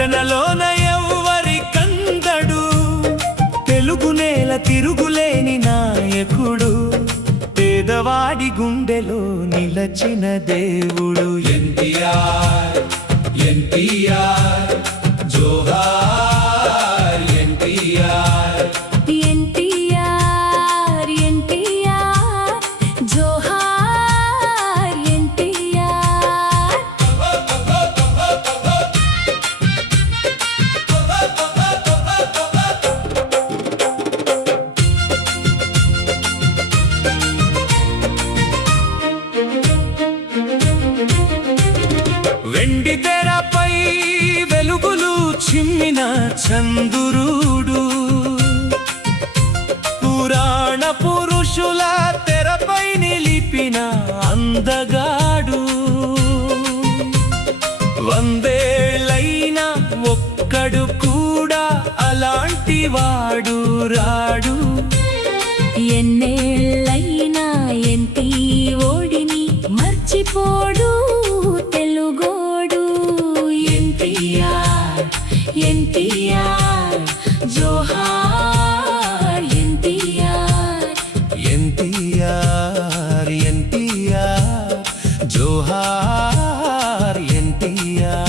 నటనలోన ఎవ్వరి కందడు, తెలుగు నేల తిరుగులేని నాయకుడు, పేదవాడి గుండెలో నిలచిన దేవుడు. ఎన్టీఆర్ ఎన్టీఆర్ జోహార్ ఎన్టీఆర్. ఎన్టీఆర్ ఎన్టీఆర్ జోహార్ ఎన్టీఆర్. వెండి తెరపై వెలుగులు చిమ్మిన చంద్రుడు, పురాణ పురుషుల తెరపై నిలిపిన అందగాడు, వందేళ్ళైనా ఒక్కడు కూడా అలాంటి వాడు రాడు. ఎన్నేళ్ళైనా ఎంటి ఓడిని మర్చిపోడు తెలుగోడు. ఎన్టీఆర్ ఎన్టీఆర్ జోహార్ ఎన్టీఆర్. ఎన్టీఆర్ ఎన్టీఆర్ జోహార్ ఎన్టీఆర్.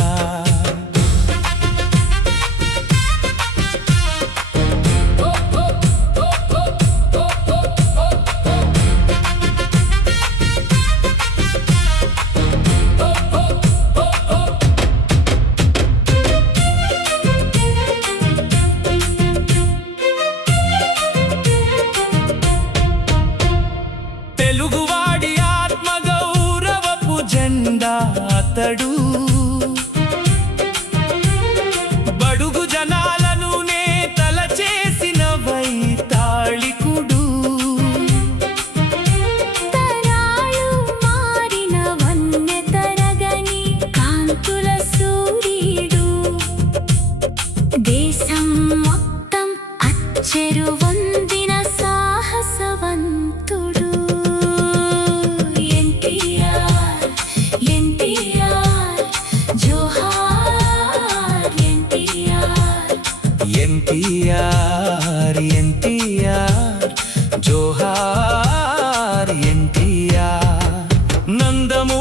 తెలుగువాడి ఆత్మగౌరవపు జెండా అతడు, బడుగు జనాలను నేతల చేసిన వైతాళికుడు, తరాలు మారిన వన్నె తరగని కాంతుల సూర్యుడు, దేశం మొత్తం అచ్చెరు వందిన సాహసవంతుడు. ఎన్టీఆర్ ఎన్టీఆర్ జోహార్ ఎన్టీఆర్. ఎన్టీఆర్ ఎన్టీఆర్ జోహార్ ఎన్టీఆర్. నందమూరి